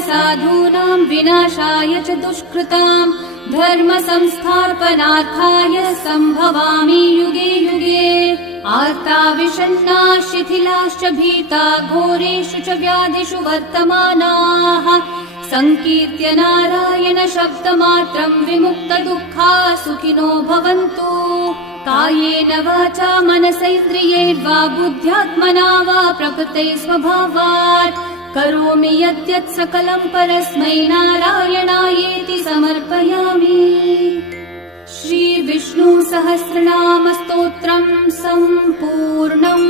साधूनां विनाशाय च दुष्कृताम् धर्म संस्थापनार्थाय सम्भवामि युगे युगे। आर्ता विषण्णा शिथिलाश्च भीता घोरेषु च व्याधिषु वर्तमानाः संकीर्त्य नारायण शब्दमात्रं विमुक्तदुःखा सुखिनो भवन्तु। कायेन वाचा मनसैन्द्रियैर्वा बुद्ध्यात्मना वा प्रकृते स्वभावात् करोमि यद्यत् सकलं परस्मै नारायणायेति समर्पयामि। श्री विष्णु सहस्रनाम स्तोत्रम् सम्पूर्णम्।